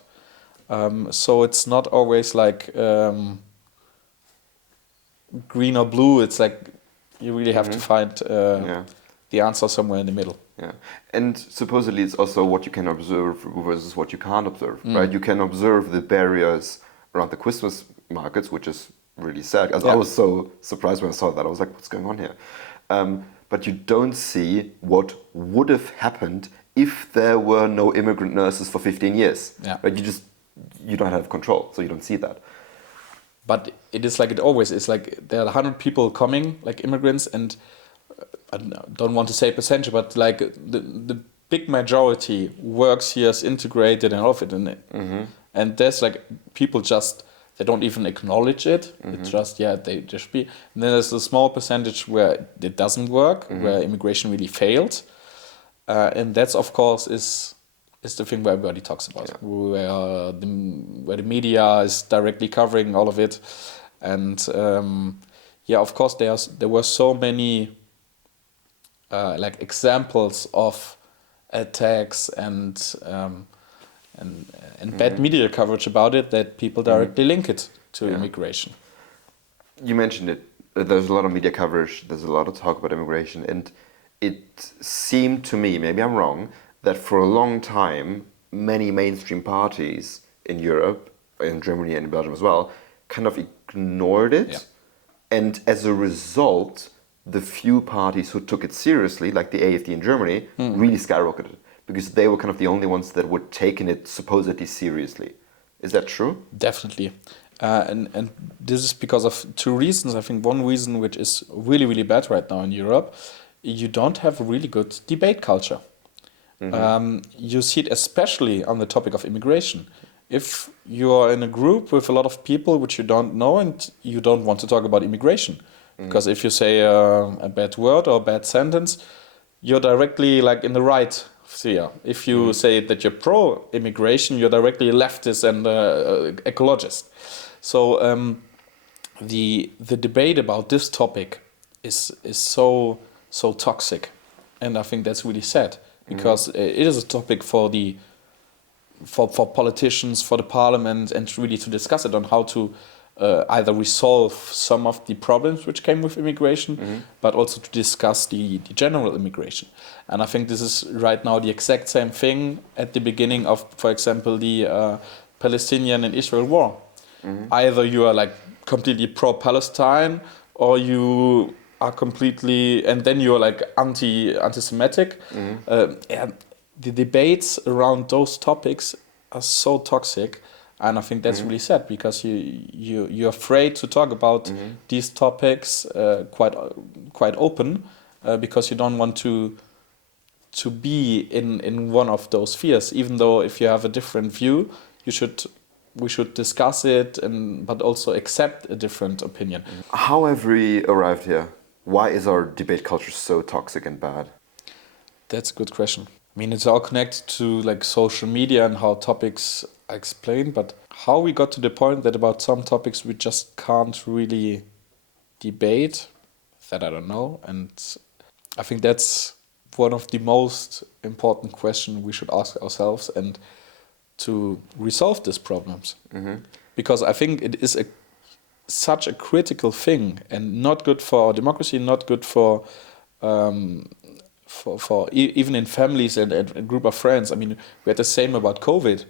So it's not always like green or blue. It's like you really have to find the answer somewhere in the middle. Yeah, and supposedly it's also what you can observe versus what you can't observe, right? You can observe the barriers around the Christmas markets, which is really sad. I was so surprised when I saw that. I was like, what's going on here? But you don't see what would have happened if there were no immigrant nurses for 15 years. Yeah. Right? You just you don't have control, so you don't see that. But it is like it always is. Like there are 100 people coming, like immigrants, and I don't want to say percentage, but like the big majority works here, is integrated and all of it, and there's like people just they don't even acknowledge it. It's just they just be. And then there's a small percentage where it doesn't work, where immigration really failed, and that's of course is the thing where everybody talks about, where the media is directly covering all of it, and of course there were so many like examples of attacks and bad media coverage about it that people directly link it to immigration. You mentioned it. There's a lot of media coverage. There's a lot of talk about immigration, and it seemed to me, maybe I'm wrong, that for a long time, many mainstream parties in Europe, in Germany and in Belgium as well, kind of ignored it. Yeah. And as a result, the few parties who took it seriously, like the AfD in Germany, really skyrocketed. Because they were kind of the only ones that were taking it supposedly seriously. Is that true? Definitely. And this is because of two reasons. I think one reason, which is really, really bad right now in Europe, you don't have a really good debate culture. You see it especially on the topic of immigration. If you are in a group with a lot of people which you don't know and you don't want to talk about immigration, because if you say a bad word or a bad sentence, you're directly like in the right sphere. If you say that you're pro-immigration, you're directly leftist and ecologist. So the debate about this topic is so toxic, and I think that's really sad. Because it is a topic for politicians, for the parliament, and really to discuss it on how to either resolve some of the problems which came with immigration, but also to discuss the general immigration. And I think this is right now the exact same thing at the beginning of, for example, the Palestinian and Israel war. Either you are like completely pro-Palestine, or you are completely, and then you're like anti-Semitic. The debates around those topics are so toxic, and I think that's really sad, because you're afraid to talk about these topics quite open, because you don't want to be in one of those spheres. Even though if you have a different view, we should discuss it, but also accept a different opinion. How have we arrived here? Why is our debate culture so toxic and bad? That's a good question. I mean, it's all connected to like social media and how topics are explained, but how we got to the point that about some topics we just can't really debate, that I don't know. And I think that's one of the most important questions we should ask ourselves, and to resolve these problems. Because I think it is such a critical thing, and not good for our democracy, not good for even in families and a group of friends. I mean, we had the same about COVID.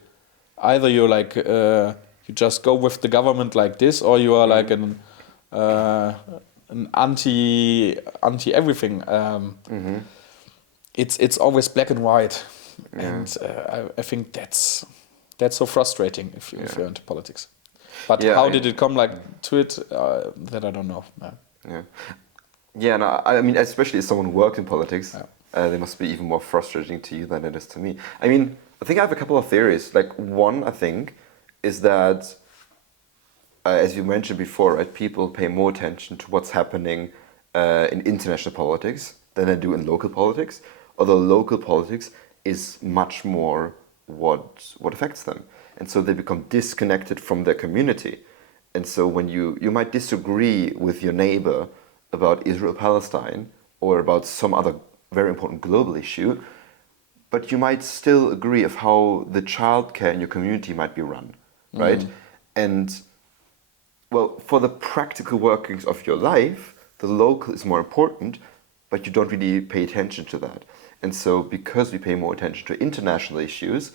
Either you're like you just go with the government like this, or you are like an anti everything. It's always black and white, and I think that's so frustrating if you're into politics. But how did it come to it? That I don't know. No, I mean, especially as someone who worked in politics, they must be even more frustrating to you than it is to me. I mean, I think I have a couple of theories. Like, one, I think, is that, as you mentioned before, right, people pay more attention to what's happening in international politics than they do in local politics, although local politics is much more what affects them. And so they become disconnected from their community. And so when you might disagree with your neighbor about Israel-Palestine or about some other very important global issue, but you might still agree of how the childcare in your community might be run, right? And, well, for the practical workings of your life, the local is more important, but you don't really pay attention to that. And so because we pay more attention to international issues,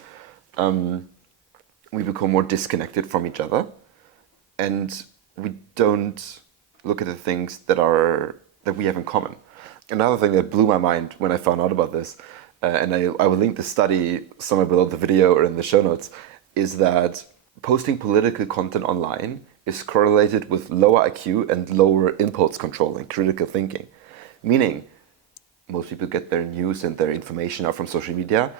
we become more disconnected from each other, and we don't look at the things that we have in common. Another thing that blew my mind when I found out about this, and I will link the study somewhere below the video or in the show notes, is that posting political content online is correlated with lower IQ and lower impulse control and critical thinking. Meaning, most people get their news and their information out from social media,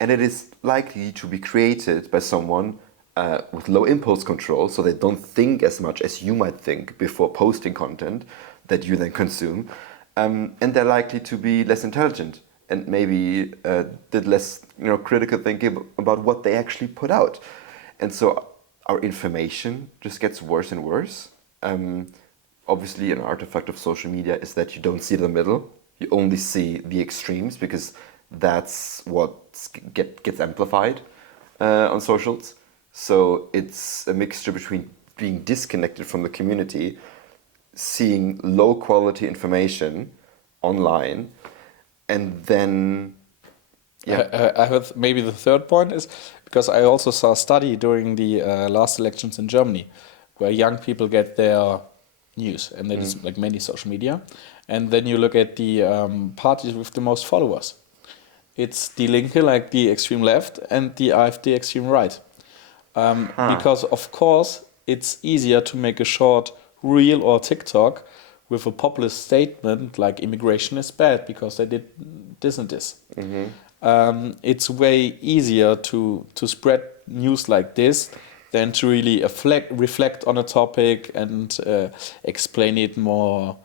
and it is likely to be created by someone with low impulse control, so they don't think as much as you might think before posting content that you then consume, and they're likely to be less intelligent and maybe did less, critical thinking about what they actually put out, and so our information just gets worse and worse. Obviously, an artifact of social media is that you don't see the middle. You only see the extremes because that's what gets amplified on socials. So it's a mixture between being disconnected from the community, seeing low quality information online, and then I heard maybe the third point is because I also saw a study during the last elections in Germany where young people get their news, and that is like mainly social media. And then you look at the parties with the most followers. It's Die Linke, like the extreme left, and the AfD extreme right. Because of course it's easier to make a short reel or TikTok with a populist statement like immigration is bad because they did this and this. It's way easier to spread news like this than to really reflect on a topic and explain it more,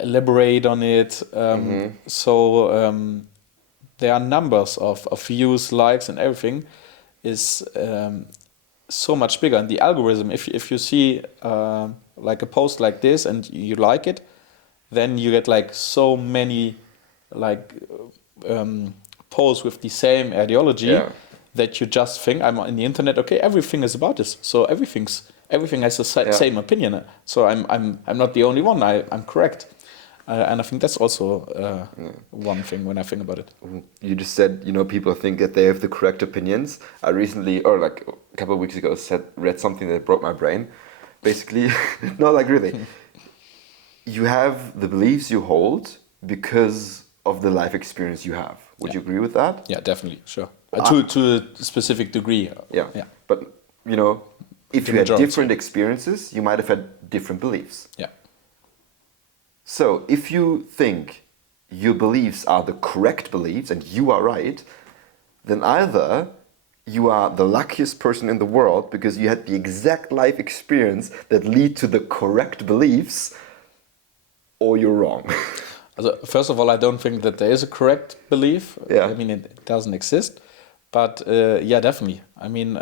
elaborate on it. So there are numbers of views, likes, and everything is so much bigger. And the algorithm, if you see like a post like this and you like it, then you get like so many like posts with the same ideology that you just think I'm on the internet. Okay, everything is about this. So everything has the same opinion. So I'm not the only one. I'm correct. And I think that's also one thing when I think about it. You just said, people think that they have the correct opinions. I recently, or like a couple of weeks ago, read something that broke my brain. Basically, no, like really. You have the beliefs you hold because of the life experience you have. Would you agree with that? Yeah, definitely, sure. To a specific degree. Yeah. But, if you had different experiences, you might have had different beliefs. Yeah. So, if you think your beliefs are the correct beliefs and you are right, then either you are the luckiest person in the world because you had the exact life experience that lead to the correct beliefs, or you're wrong. First of all, I don't think that there is a correct belief. Yeah. I mean, it doesn't exist. But yeah, definitely. I mean,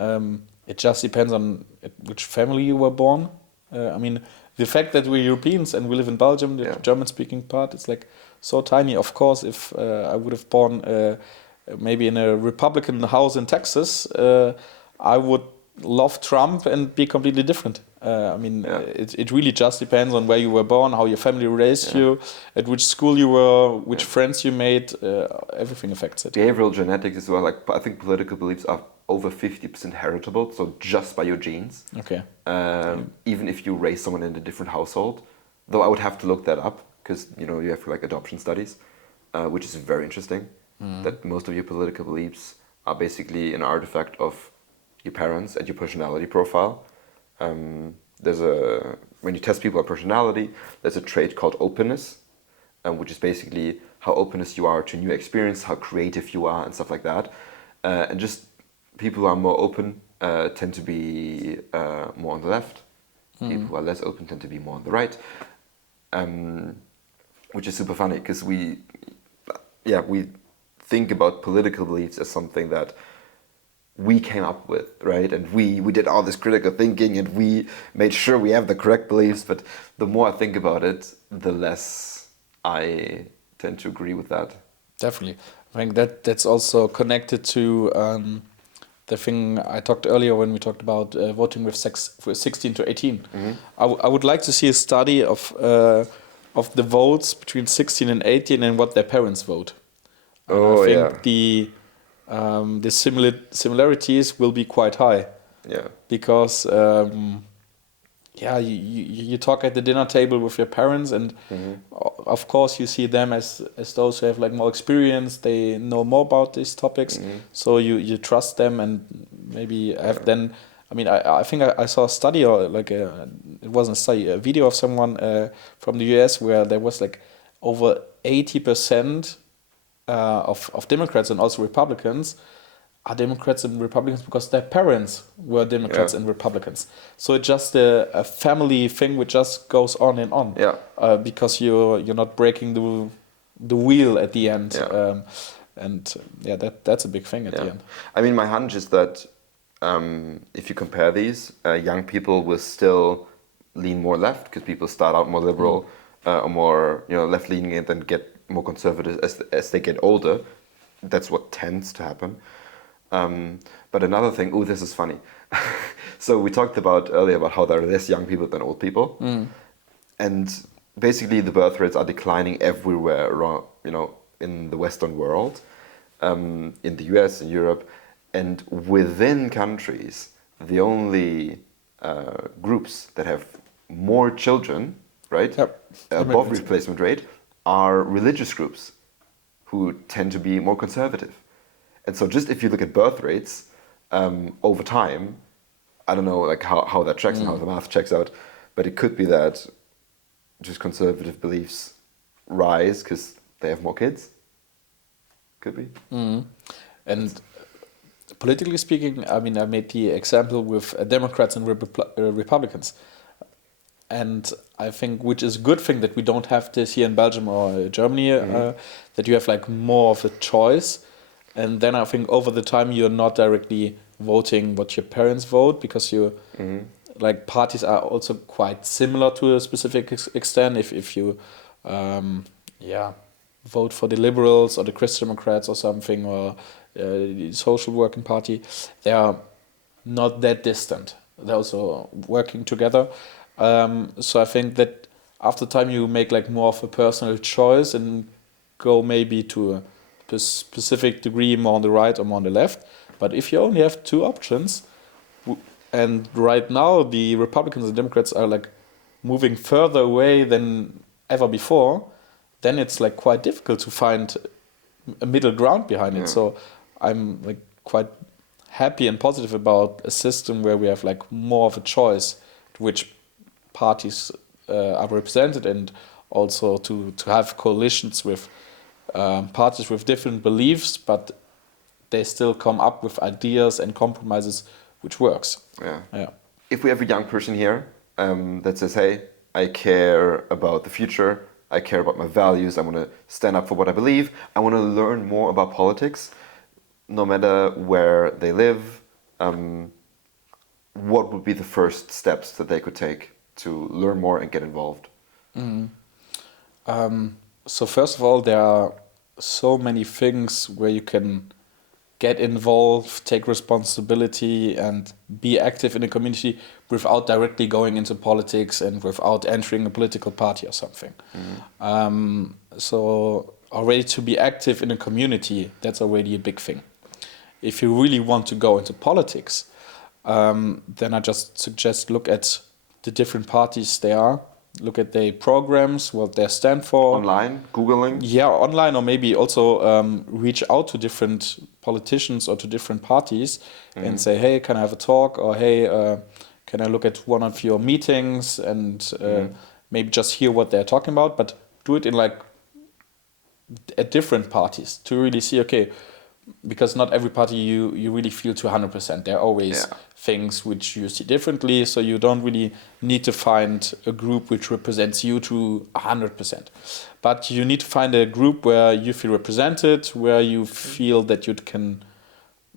it just depends on which family you were born. I mean, the fact that we're Europeans and we live in Belgium, the German-speaking part, it's like so tiny. Of course, if I would have born maybe in a Republican house in Texas, I would love Trump and be completely different. I mean, it really just depends on where you were born, how your family raised you, at which school you were, which friends you made. Everything affects it. Behavioral genetics as well. Like, I think political beliefs are over 50% heritable, so just by your genes. Okay. Even if you raise someone in a different household, though I would have to look that up because you have like adoption studies, which is very interesting. That most of your political beliefs are basically an artifact of your parents and your personality profile. When you test people on personality, there's a trait called openness, which is basically how openness you are to new experience, how creative you are, and stuff like that. And just people who are more open tend to be more on the left. People who are less open tend to be more on the right, which is super funny because we think about political beliefs as something that we came up with, right? And we did all this critical thinking and we made sure we have the correct beliefs. But the more I think about it, the less I tend to agree with that. Definitely. I think that's also connected to the thing I talked earlier when we talked about voting with 16 to 18. I would like to see a study of the votes between 16 and 18 and what their parents vote. And I think the similarities will be quite high. Yeah. Because you talk at the dinner table with your parents, and of course you see them as those who have like more experience. They know more about these topics, so you trust them and maybe have then I mean, I think I saw a study, or like it wasn't a study, a video of someone from the US where there was like over 80% of Democrats and also Republicans are Democrats and Republicans because their parents were Democrats Yeah. and Republicans. So it's just a family thing which just goes on and on. Yeah. Because you're not breaking the wheel at the end. Yeah. And yeah, that's a big thing at the end. I mean, my hunch is that if you compare these, young people will still lean more left because people start out more liberal or more left leaning and then get more conservative as they get older. That's what tends to happen. But another thing, this is funny. So we talked about earlier about how there are less young people than old people, and basically the birth rates are declining everywhere around, in the Western world, in the US, in Europe, and within countries, the only groups that have more children, right, above replacement rate, are religious groups who tend to be more conservative. And so just if you look at birth rates over time, I don't know like how that checks and how the math checks out, but it could be that just conservative beliefs rise because they have more kids. Could be. And politically speaking, I mean, I made the example with Democrats and Republicans. And I think, which is a good thing that we don't have this here in Belgium or Germany, that you have like more of a choice. And then I think over the time you're not directly voting what your parents vote because like parties are also quite similar to a specific extent. If you vote for the Liberals or the Christian Democrats or something, or the Social Working Party, they are not that distant. They're also working together. So I think that after time you make like more of a personal choice and go maybe to a specific degree more on the right or more on the left. But if you only have two options, and right now the Republicans and Democrats are like moving further away than ever before, then it's like quite difficult to find a middle ground behind it. So I'm like quite happy and positive about a system where we have like more of a choice to which parties are represented, and also to have coalitions with parties with different beliefs, but they still come up with ideas and compromises which works. Yeah. If we have a young person here that says, hey, I care about the future, I care about my values, I want to stand up for what I believe, I want to learn more about politics, no matter where they live, what would be the first steps that they could take to learn more and get involved? So first of all, there are so many things where you can get involved, take responsibility, and be active in a community without directly going into politics and without entering a political party or something. So already to be active in a community, that's already a big thing. If you really want to go into politics, then I just suggest look at the different parties there are. Look at their programs, what they stand for. Online, Googling? Yeah, online, or maybe also reach out to different politicians or to different parties and say, hey, can I have a talk? Or hey, can I look at one of your meetings and maybe just hear what they're talking about? But do it in like at different parties to really see, okay, because not every party you really feel to 100%. There are always things which you see differently, so you don't really need to find a group which represents you to 100%. But you need to find a group where you feel represented, where you feel that you can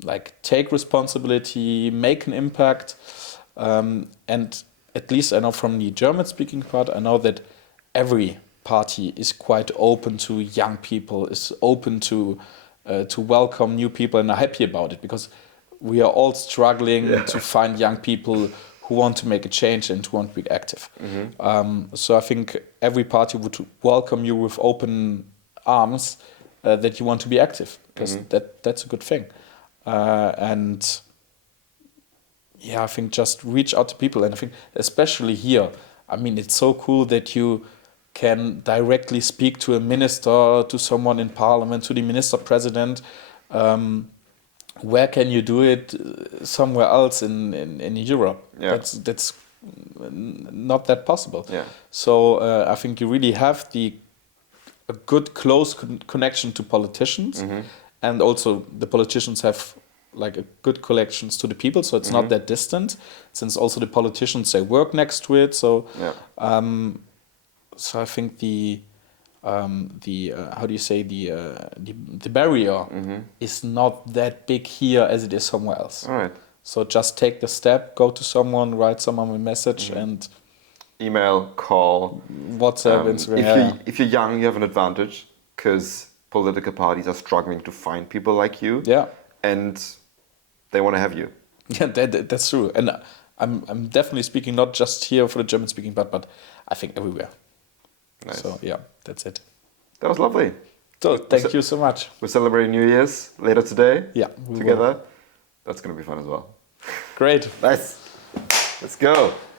like take responsibility, make an impact. And at least I know from the German-speaking part, I know that every party is quite open to young people, is open to welcome new people and are happy about it, because we are all struggling to find young people who want to make a change and who want to be active. So I think every party would welcome you with open arms that you want to be active, because that's a good thing. And yeah, I think just reach out to people. And I think especially here, I mean, it's so cool that you can directly speak to a minister, to someone in parliament, to the minister president. where can you do it somewhere else in Europe? Yeah. That's not that possible. Yeah. So I think you really have a good close connection to politicians, and also the politicians have like a good connections to the people. So it's not that distant, since also the politicians they work next to it. So Yeah. so I think the how do you say the barrier is not that big here as it is somewhere else. All right. So just take the step, go to someone, write someone a message, and Email, call, WhatsApp, Instagram. If you're young, you have an advantage because political parties are struggling to find people like you. Yeah. And they want to have you. Yeah, that's true. And I'm definitely speaking not just here for the German speaking, but I think everywhere. Nice. So yeah, that's it. That was lovely. So thank you so much. We're celebrating New Year's later today. Yeah, we together. will. That's going to be fun as well. Great. Nice. Let's go.